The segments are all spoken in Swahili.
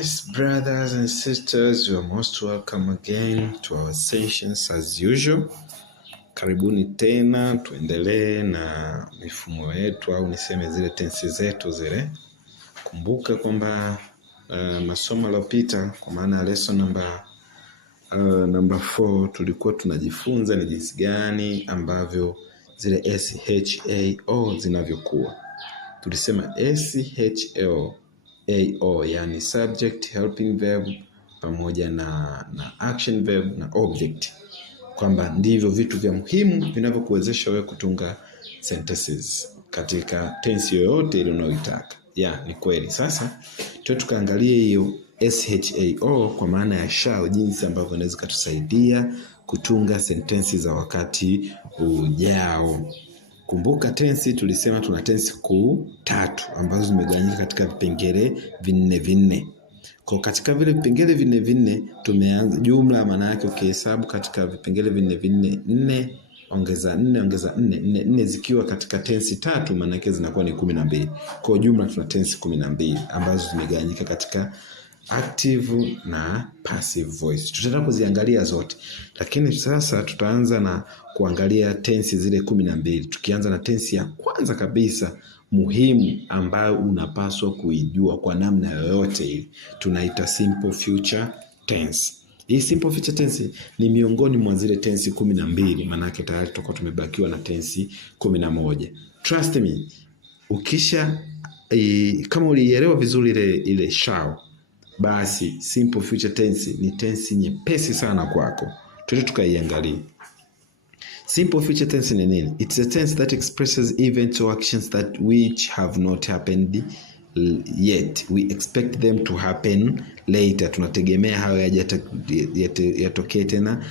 Yes, brothers and sisters, you are most welcome again to our sessions as usual. Karibuni tena, tuendelee na mifumo yetu au niseme zile tensi zetu zile. Kumbuka kwamba masomo yaliyopita kwa maana lesson number 4 tulikuwa tunajifunza ni jinsi gani ambavyo zile SHAO zinavyokuwa. Tulisema SHAO yani subject, helping verb pamoja na action verb na object, kwamba ndivyo vitu vya muhimu vinavyokuwezesha wewe kutunga sentences katika tense yoyote ile unayoitaka. Ni kweli. Sasa tukaangalie hiyo SHAO kwa maana ya shall, jinsi ambavyo inaweza kutusaidia kutunga sentences za wakati ujao. Kumbuka tensi tulisema tuna tensi kuu 3 ambazo zimegawanyika katika vipengele vinne. Kwa katika vile vipengele vinne tumeanza jumla, maana yake ukihesabu katika vipengele vinne 4 ongeza 4 zikiwa katika tensi 3 maana yake zinakuwa ni 12. Kwa jumla tuna tensi 12 ambazo zimegawanyika katika active na passive voice. Tutaenda kuziangalia zote, lakini sasa tutaanza na kuangalia tensi zile 12, tukianza na tensi ya kwanza kabisa muhimu ambayo unapaswa kuijua kwa namna yoyote ile. Tunaita simple future tense. Hii simple future tense ni miongoni mwa zile tensi 12, maana yake tayari tutakuwa tumebakiwa na tensi 11. Trust me, kama ulielewa vizuri ile shall, basi simple future tense ni tensi nyepesi sana kwako. Tukaiangalia. Simple future tense ni nini? It's a tense that expresses events or actions which have not happened yet. We expect them to happen later. Tunategemea hayo yatokee tena,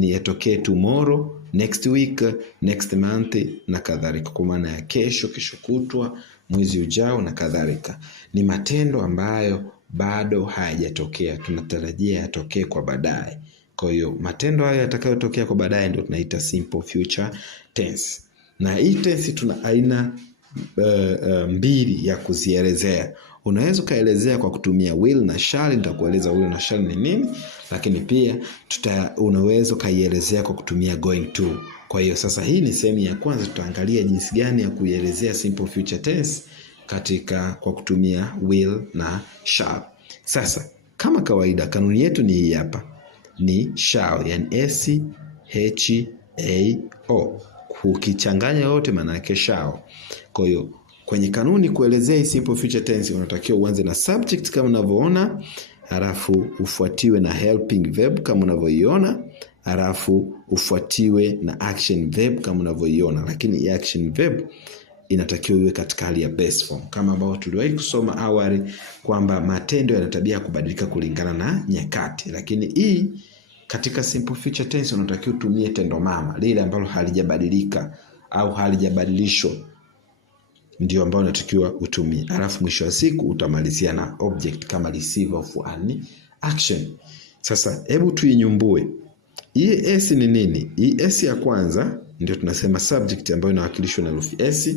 yatokee tomorrow, next week, next month na kadhalika, kwa maana ya kesho kutwa, mwezi ujao na kadhalika. Ni matendo ambayo bado hayajatokea, tunatarajia yatokee kwa baadaye. Kwa hiyo matendo hayo yatakayotokea kwa baadaye ndio tunaita simple future tense. Na hii tense tuna aina mbili ya kuzielezea. Unaweza kaelezea kwa kutumia will na shall, nitakueleza will na shall ni nini, lakini pia unaweza kaielezea kwa kutumia going to. Kwa hiyo sasa hii ni sehemu ya kwanza, tutaangalia jinsi gani ya kuielezea simple future tense kwa kutumia will na shall. Sasa kama kawaida kanuni yetu ni hii hapa. Ni shall, yani SHAO. Ukichanganya yote maana yake shall. Kwa hiyo kwenye kanuni kuelezea simple future tense unatakiwa uanze na subject kama unavyoona, halafu ufuatiwe na helping verb kama unavyoiona, halafu ufuatiwe na action verb kama unavyoiona. Lakini action verb inatakiwa iwe katika hali ya base form, kama ambavyo tuliwahi kusoma awali kwamba matendo yana tabia kubadilika kulingana na nyakati. Lakini hii katika simple future tense unatakiwa utumie tendo mama, lile ambalo halijabadilika au halijabadilishwa, ndio ambalo unatakiwa utumie. Alafu mwisho wa siku utamalizia na object kama receiver of an action. Sasa hebu tuinyumbue. Hii S ni nini? Hii S ya kwanza ndio tunasema subject, ambayo inawakilishwa na herufi S,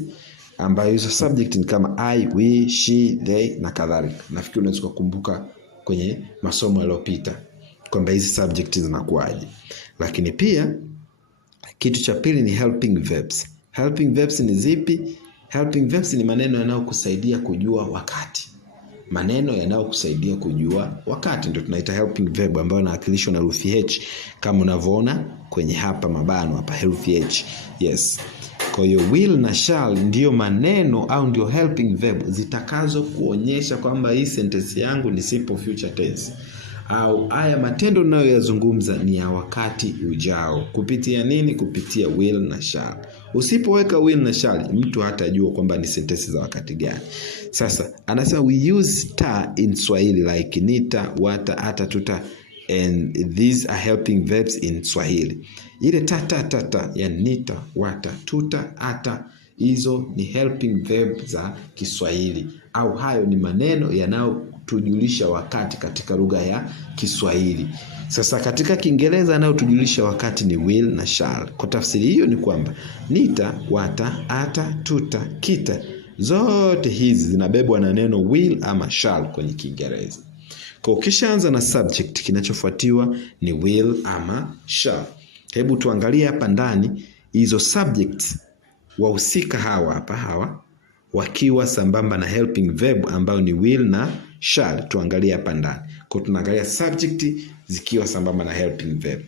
ambayo hizo subject ni kama I, we, she, they na kadhalika. Nafikiri unaweza kukumbuka kwenye masomo yaliyopita kwamba hizi subject zinakuaje. Lakini pia kitu cha pili ni helping verbs. Helping verbs ni zipi? Helping verbs ni maneno yanayokusaidia kujua wakati. Maneno yanayokusaidia kujua wakati ndio tunaita helping verb, ambayo inawakilishwa na herufi H kama unavyoona kwenye hapa mabano hapa, herufi H. Yes. Kwa hiyo will na shall ndio maneno au ndio helping verb zitakazo kuonyesha kwamba hii sentence yangu ni simple future tense, au haya matendo ninayoyazungumza ni ya wakati ujao. Kupitia nini? Kupitia will na shall. Usipoweka will na shall, mtu hatajua kwamba ni sentences za wakati gani. Sasa anasema we use ta in Swahili like nita, wata, ata, tuta, and these are helping verbs in Swahili. Ile ta ya nita, wata, tuta, ata, hizo ni helping verb za Kiswahili, au hayo ni maneno yanayotujulisha wakati katika lugha ya Kiswahili. Sasa katika Kiingereza yanayotujulisha wakati ni will na shall. Kwa tafsiri hiyo ni kwamba nita, wata, ata, tuta, kita, zote hizi zinabebwa na neno will ama shall kwenye Kiingereza. Kwa ukishaanza na subject, kinachofuatiwa ni will ama shall. Hebu tuangalie hapa ndani hizo subjects, wahusika hawa wakiwa sambamba na helping verb ambao ni will na shall. Tuangalie hapa ndani. Kwa tunaangalia subject zikiwa sambamba na helping verb.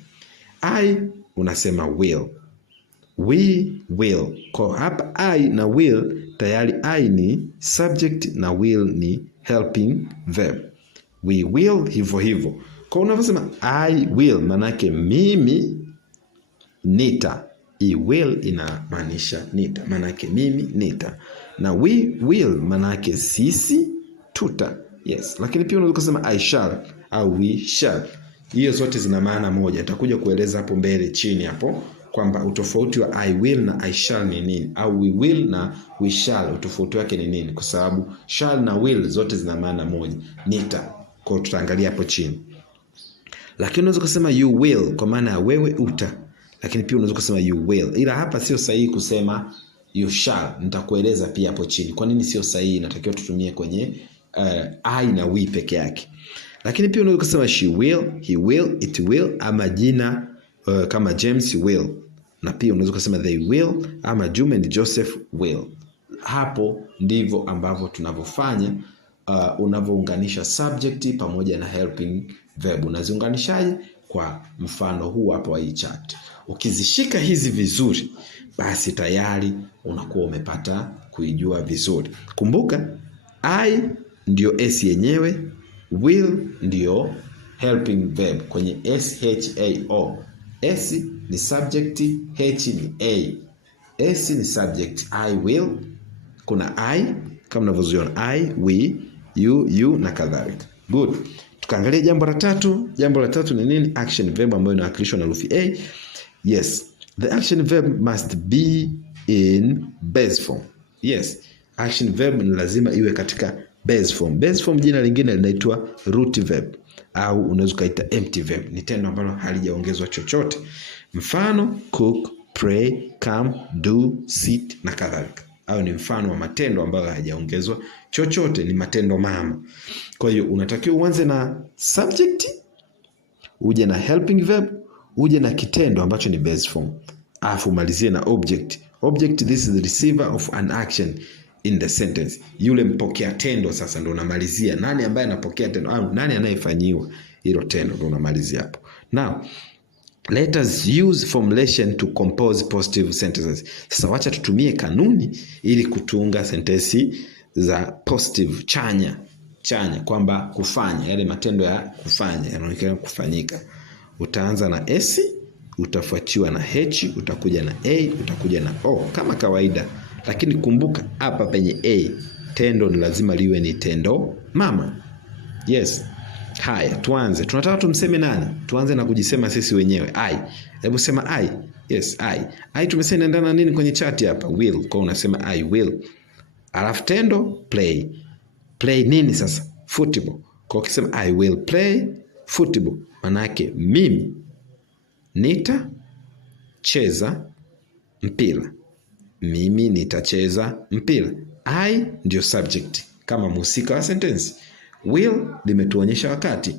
I unasema will. We will. Kwa hapa I na will, tayari I ni subject na will ni helping verb. We will hivyo. Kwa unavyosema I will, manake mimi nita. I will inamaanisha nita, manake mimi nita. Na we will manake sisi tuta. Yes, lakini pia unaweza kusema I shall au we shall. Hiyo zote zina maana moja. Nitakuja kueleza hapo mbele chini hapo kwamba utofauti wa I will na I shall ni nini, au we will na we shall utofauti wake ni nini, kwa sababu shall na will zote zina maana moja, nita. Kwa tutaangalia hapo chini. Lakini unaweza kusema you will kwa maana wewe uta. Lakini pia unaweza kusema you will. Ila hapa sio sahihi kusema you shall. Nitakueleza pia hapo chini kwa nini sio sahihi. Natakiwa tutumie kwenye I na we peke yake. Lakini pia unaweza kusema she will, he will, it will, ama jina kama James will. Na pia unaweza kusema they will ama Juma and Joseph will. Hapo ndivyo ambavyo tunavyofanya unavyounganisha subject pamoja na helping verb. Unaziunganishaje? Kwa mfano huu hapo wa hii chart. Ukizishika hizi vizuri, basi tayari unakuwa umepata kuijua vizuri. Kumbuka I ndio S yenyewe, will ndio helping verb kwenye SHAO. S ni subject, H ni A. S ni subject, I will. Kuna I kama unavyoziona, I, we, you na kadhalika. Good. Tukaangalia jambo la tatu. Jambo la tatu ni nini? Action verb ambayo inawakilishwa na herufi A. Yes, the action verb must be in base form. Yes, action verb ni lazima iwe katika base form. Base form jina lingine linaitwa root verb au unaweza kuita empty verb. Ni tendo ambalo halijaongezwa chochote. Mfano cook, pray, come, do, sit na kadhalika. Au ni mfano wa matendo ambayo hayajaongezwa chochote, ni matendo mama. Kwa hiyo unatakiwa uanze na subject, uje na helping verb, uje na kitendo ambacho ni base form, afu umalizie na object. Object, this is the receiver of an action in the sentence. Yule mpokea tendo sasa ndo unamalizia. Nani ambaye anapokea tendo au nani anayefanyiwa hilo tendo ndo unamalizia hapo. Now, let us use formulation to compose positive sentences. Sasa wacha tutumie kanuni ili kutunga sentensi za positive, chanya kwamba kufanya, yale matendo ya kufanya yanaonekana kufanyika. Utaanza na S, utafuatiwa na H, utakuja na A, utakuja na O kama kawaida. Lakini kumbuka hapa penye A, tendo ni lazima liwe ni tendo mama. Yes. Haya, tuanze. Tunataka tumseme nani? Tuanze na kujisema sisi wenyewe. I. Hebu sema I. Yes, I. I tumesema inaendana na nini kwenye chati hapa? Will. Kwa unasema I will. Alafu tendo play. Play nini sasa? Football. Kwa ukisema I will play football, maana yake mimi nitacheza mpira. Mimi nitacheza mpira. I ndio subject kama mhusika wa sentence. Will limetuonyesha wakati,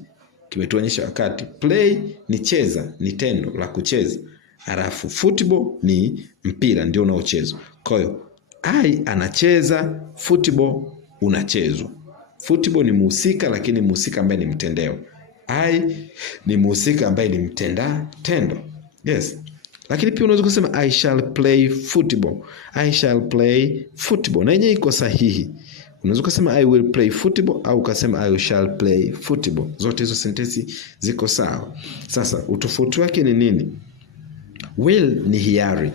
kimetuonyesha wakati. Play ni cheza, ni tendo la kucheza. Alafu football ni mpira ndio unaochezwa. Kwa hiyo I anacheza, football unachezwa. Football ni mhusika, lakini mhusika ambaye ni mtendeo. I ni mhusika ambaye ni mtenda tendo. Yes. Lakini pia unaweza kusema I shall play football. I shall play football. Na yenyewe iko sahihi. Unaweza kusema I will play football au ukasema I shall play football. Zote hizo sentensi ziko sawa. Sasa utofauti wake ni nini? Will ni hiari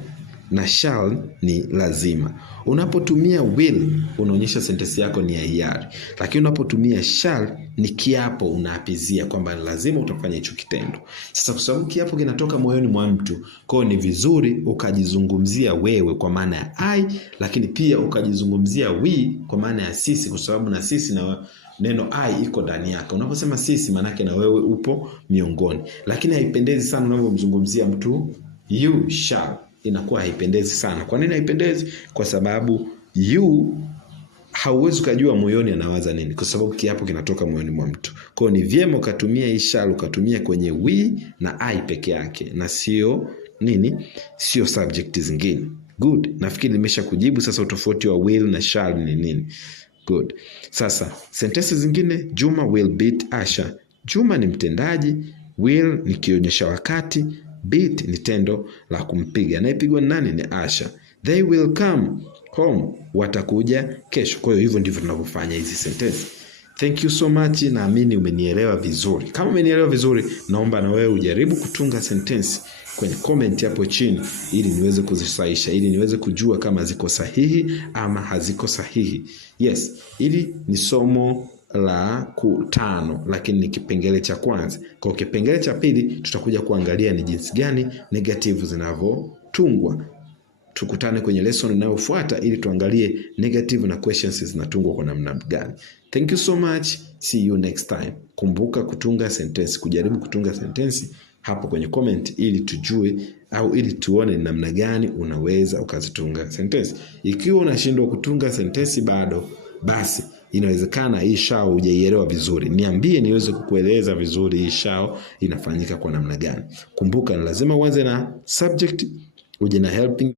na shall ni lazima. Unapotumia will unaonyesha sentensi yako ni ya hiari, lakini unapotumia shall ni kiapo, unaapizia kwamba lazima utafanya hicho kitendo. Sasa kwa sababu kiapo kinatoka moyoni mwa mtu, kwa hiyo ni vizuri ukajizungumzia wewe kwa maana ya I, lakini pia ukajizungumzia we kwa maana ya sisi, kwa sababu na sisi na neno I iko ndani yake. Unaposema sisi maana yake na wewe upo miongoni. Lakini haipendezi sana unapomzungumzia mtu you shall, inakuwa haipendezi sana. Kwa nini haipendezi? Kwa sababu you hauwezi kujua moyoni anawaza nini, kwa sababu kiapo kinatoka moyoni mwa mtu. Kwa hiyo ni vyema ukatumia hii shall, ukatumia kwenye we na I peke yake, na sio sio subject zingine. Good. Nafikiri nimesha kujibu sasa utofauti wa will na shall ni nini. Good. Sasa sentensi zingine, Juma will beat Asha. Juma ni mtendaji, will ni kionyesha wakati, beat ni tendo la kumpiga. Anayepigwa ni nani? Ni Asha. They will come home, watakuja kesho. Kwa hiyo hivyo ndivyo tunavyofanya hizi sentensi. Thank you so much, naamini umenielewa vizuri. Kama umenielewa vizuri, naomba na wewe ujaribu kutunga sentensi kwenye comment hapo chini, ili niweze kuzisahisha, ili niweze kujua kama ziko sahihi ama haziko sahihi. Yes, ili ni somo la 5, lakini ni kipengele cha kwanza. Kwa kipengele cha pili tutakuja kuangalia ni jinsi gani negative zinavyotungwa. Tukutane kwenye lesson inayofuata ili tuangalie negative na questions zinatungwa kwa namna gani. Thank you so much. See you next time. Kumbuka kutunga sentence, kujaribu kutunga sentence hapo kwenye comment, ili tujue au ili tuone namna gani unaweza ukazitunga sentence. Ikiwa unashindwa kutunga sentence bado, basi inawezekana hii shao hujaielewa vizuri. Niambie niweze kukueleza vizuri hii shao inafanyika kwa namna gani. Kumbuka ni lazima uanze na subject, uje na helping